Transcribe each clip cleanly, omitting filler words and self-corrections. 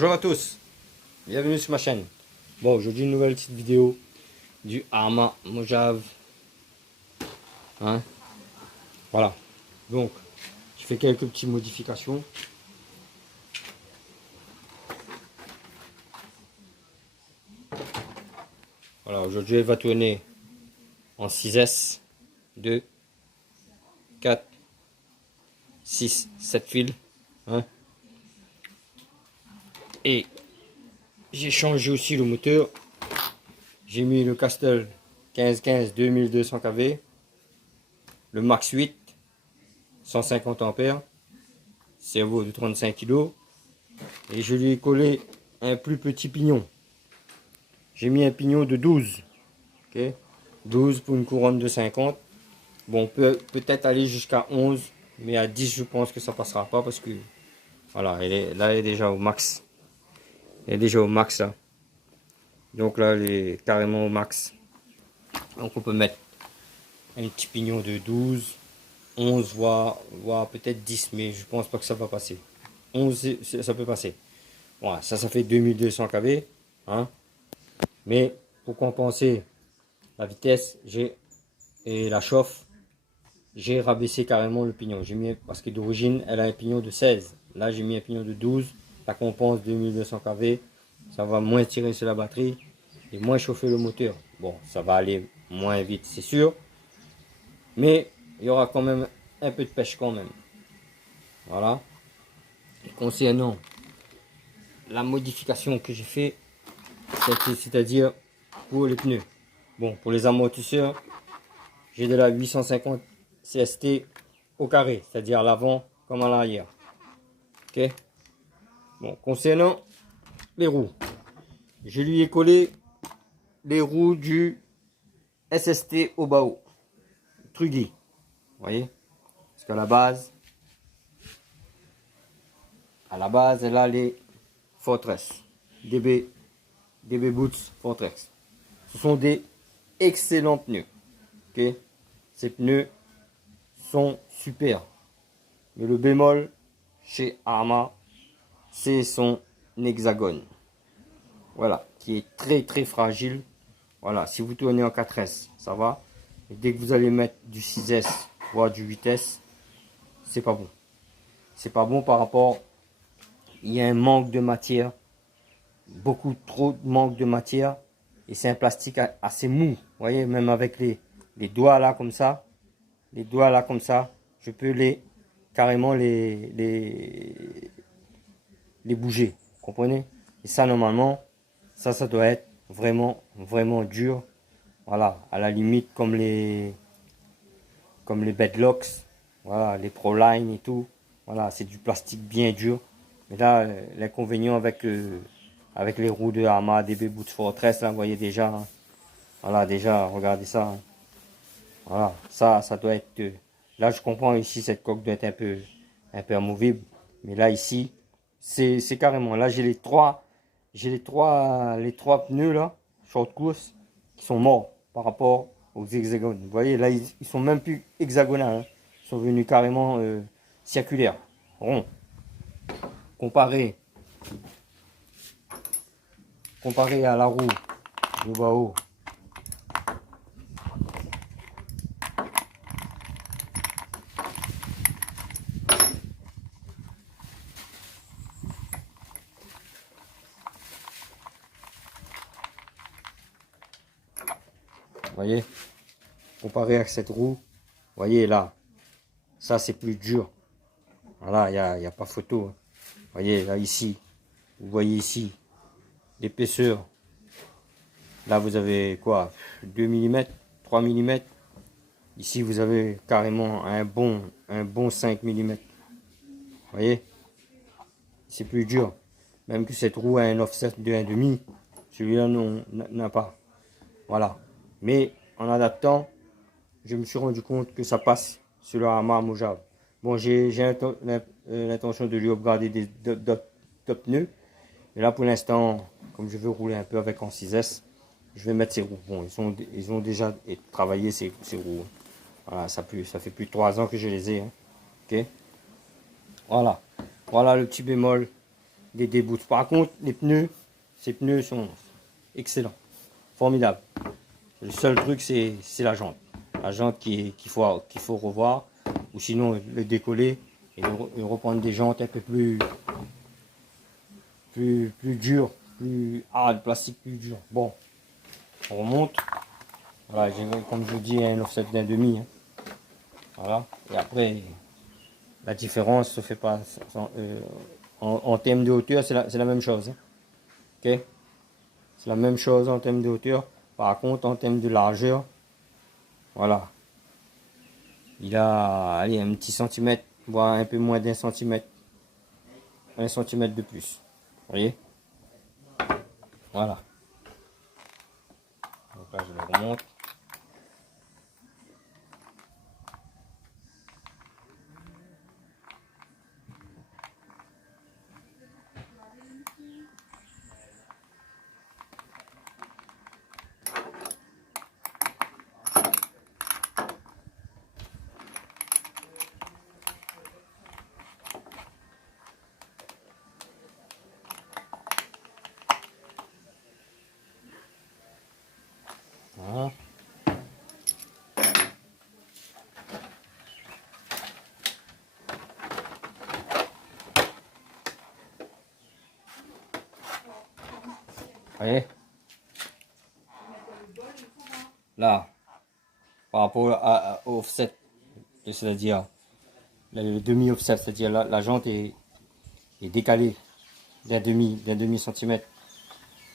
Bonjour à tous, bienvenue sur ma chaîne. Bon, aujourd'hui une nouvelle petite vidéo du Arrma Mojave. Hein? Voilà, donc je fais quelques petites modifications. Voilà, aujourd'hui elle va tourner en 6S, 2, 4, 6, 7 fils. Hein? Et j'ai changé aussi le moteur. J'ai mis le Castel 1515 2200 kV, le Max 8 150 ampères, cerveau de 35 kg, et je lui ai collé un plus petit pignon. J'ai mis un pignon de 12, ok, 12 pour une couronne de 50. Bon, peut-être aller jusqu'à 11, mais à 10 je pense que ça passera pas parce que voilà, elle est déjà au max. Elle est déjà au max là. Donc là elle est carrément au max. Donc on peut mettre un petit pignon de 12, 11, voire peut-être 10, mais je pense pas que ça va passer. 11, ça peut passer. Voilà, ça fait 2200 kV. Hein. Mais pour compenser la vitesse et la chauffe, j'ai rabaissé carrément le pignon. J'ai mis, parce que d'origine, elle a un pignon de 16. Là, j'ai mis un pignon de 12. Ça compense 2200 kV. Ça va moins tirer sur la batterie et moins chauffer le moteur. Bon, ça va aller moins vite, c'est sûr. Mais il y aura quand même un peu de pêche quand même. Voilà. Et concernant la modification que j'ai fait, c'est-à-dire pour les pneus. Bon, pour les amortisseurs, j'ai de la 850 CST au carré, c'est-à-dire à l'avant comme à l'arrière. Ok. Bon, concernant les roues, je lui ai collé les roues du SST au bas haut, Truggy. Vous voyez, parce qu'à la base, elle a les Fortress, DB Boots Fortress. Ce sont des excellents pneus. Ok, ces pneus sont super. Mais le bémol chez Arrma, c'est son hexagone. Voilà, qui est très fragile. Voilà, si vous tournez en 4S, ça va. Et dès que vous allez mettre du 6S, voire du 8S, c'est pas bon. C'est pas bon par rapport, il y a un manque de matière, beaucoup trop de manque de matière. Et c'est un plastique assez mou. Vous voyez, même avec les doigts là comme ça, je peux carrément les bouger. Vous comprenez? Et ça, normalement, ça doit être vraiment dur. Voilà, à la limite comme les Bedlocks, voilà, les Proline et tout. Voilà, c'est du plastique bien dur. Mais là, l'inconvénient avec les roues de Arrma, DB Boots Fortress, là, vous voyez déjà. Hein. Voilà, déjà, regardez ça. Hein. Voilà, ça doit être. Là, je comprends ici, cette coque doit être un peu amovible. Mais là, ici, c'est carrément. Là, j'ai les trois pneus là, short course, qui sont morts par rapport aux hexagones. Vous voyez, là, ils sont même plus hexagonaux. Hein. Ils sont venus carrément circulaires, ronds. Comparé à la roue de bas haut. Vous voyez, comparé à cette roue, vous voyez là, ça c'est plus dur. Voilà, il n'y a pas photo. Hein. Vous voyez là ici, vous voyez ici l'épaisseur. Là vous avez quoi, 2 mm, 3 mm. Ici vous avez carrément un bon 5 mm. Vous voyez, c'est plus dur. Même que cette roue a un offset de 1,5, celui-là n'a pas. Voilà. Mais en adaptant, je me suis rendu compte que ça passe sur le Arrma Mojave. Bon, j'ai l'intention de lui upgrader d'autres pneus. Et là, pour l'instant, comme je veux rouler un peu avec en 6S, je vais mettre ces roues. Bon, ils ont déjà travaillé ces roues. Voilà, ça fait plus de 3 ans que je les ai. Hein. Ok. Voilà. Voilà le petit bémol des débouts. Par contre, les pneus, ces pneus sont excellents, formidables. Le seul truc, c'est la jante. La jante qu'il faut revoir, ou sinon le décoller et reprendre des jantes un peu plus dures, plus hard, plastique plus dur. Bon, on remonte. Voilà, comme je vous dis, un offset d'un demi. Hein. Voilà, et après, la différence se fait pas. En termes de hauteur, c'est la même chose. Hein. Ok, c'est la même chose en termes de hauteur. Par contre, en termes de largeur, voilà. Il a, allez, un petit centimètre, voire un peu moins d'un centimètre. 1 centimètre de plus. Vous voyez? Voilà. Donc là, je le remonte. Voilà. Vous voyez? Là, par rapport au offset, c'est-à-dire le demi-offset, c'est-à-dire la jante est décalée d'un demi centimètre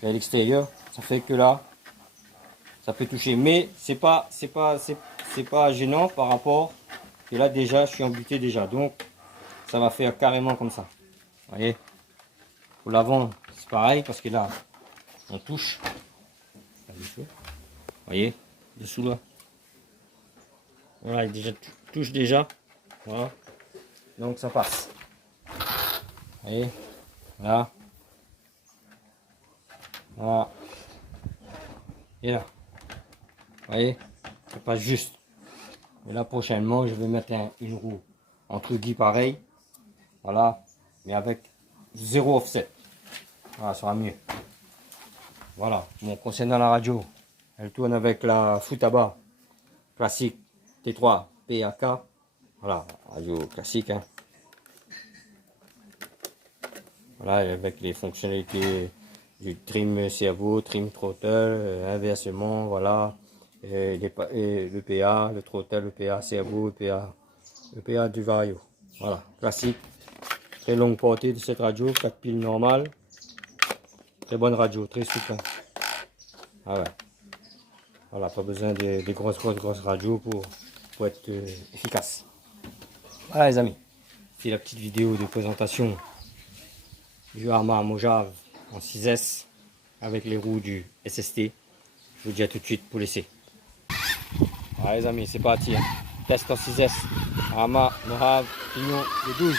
vers l'extérieur. Ça fait que là, ça peut toucher. Mais c'est pas gênant par rapport que là déjà, je suis embuté déjà. Donc, ça va faire carrément comme ça. Vous voyez? Pour l'avant, c'est pareil parce que là, on touche. Vous voyez? Dessous là. Voilà, il déjà touche déjà. Voilà. Donc ça passe. Vous voyez? Là. Voilà. Et là. Vous voyez? Ça passe juste. Et là prochainement, je vais mettre une roue entre guillemets pareil. Voilà. Mais avec 0 offset. Voilà, ça sera mieux. Voilà. Bon, concernant la radio, elle tourne avec la Futaba classique T3 PAK. Voilà, radio classique. Hein. Voilà, avec les fonctionnalités du trim cerveau, trim throttle, inversement, voilà. Le PA, le throttle, le PA cerveau, le PA du vario. Voilà, classique. Très longue portée de cette radio, 4 piles normales. Très bonne radio, très souple. Ah ouais. Voilà, pas besoin de grosses radios pour être efficace. Voilà les amis, c'est la petite vidéo de présentation du Yamaha Mojave en 6S avec les roues du SST. Je vous dis à tout de suite pour l'essai. Voilà les amis, c'est parti. Hein. Test en 6S, Yamaha Mojave, pignon de 12.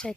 7.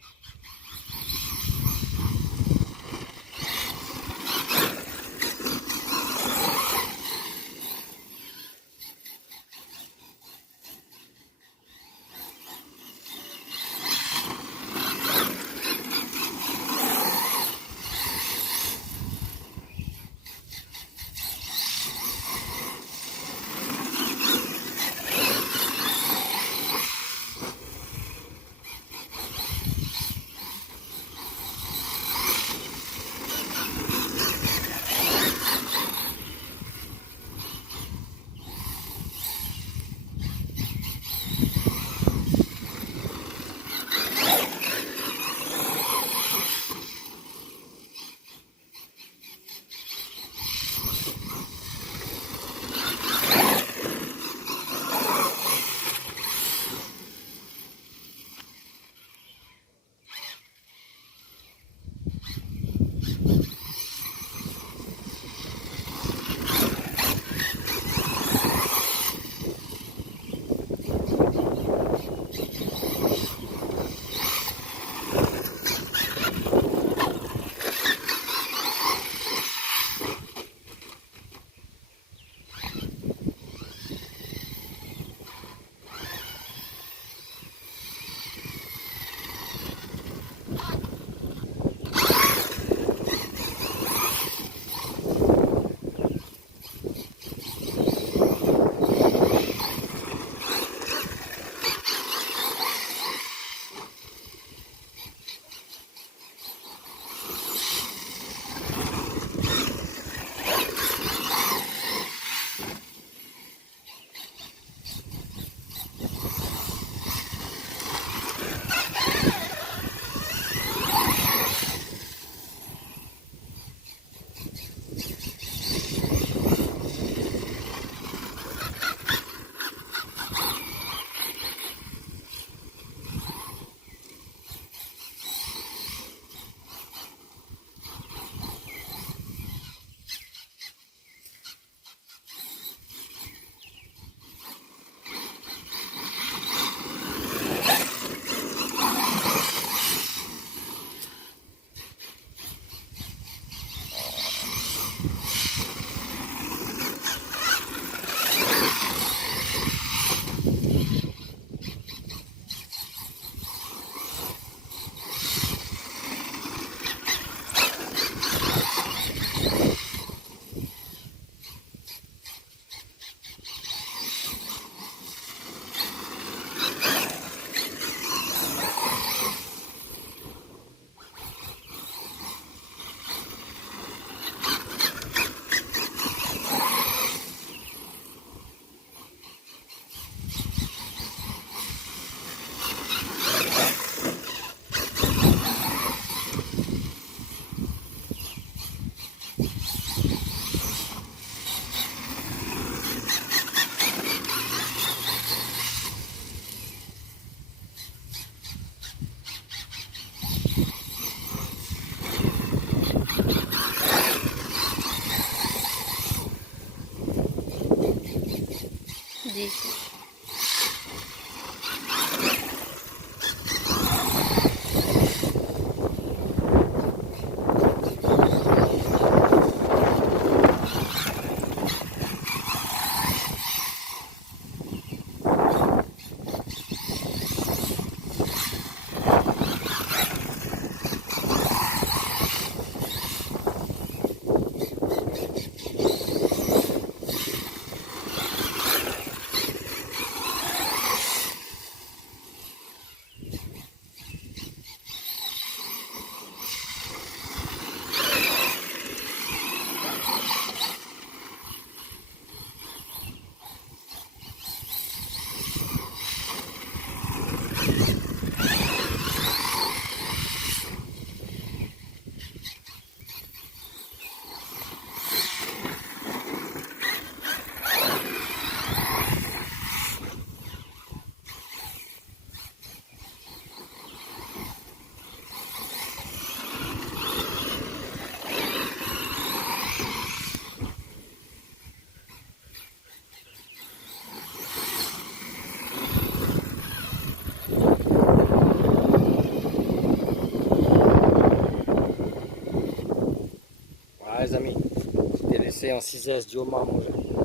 en 6S Dioma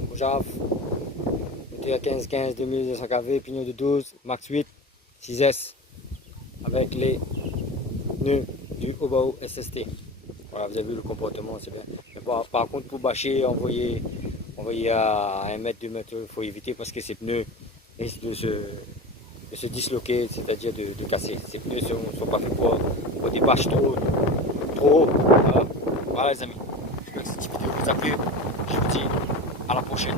Mojave. Moteur 15-15 2200 kV, pignon de 12, max 8, 6S avec les pneus du Obao SST. Voilà, vous avez vu le comportement, c'est bien. Mais par contre, pour bâcher, envoyer à 1 mètre, 2 mètres, il faut éviter parce que ces pneus risquent de se disloquer, c'est-à-dire de casser. Ces pneus ne sont pas faits pour des bâches trop haut. Voilà les amis. J'espère que cette vidéo vous a plu. Je vous dis à la prochaine.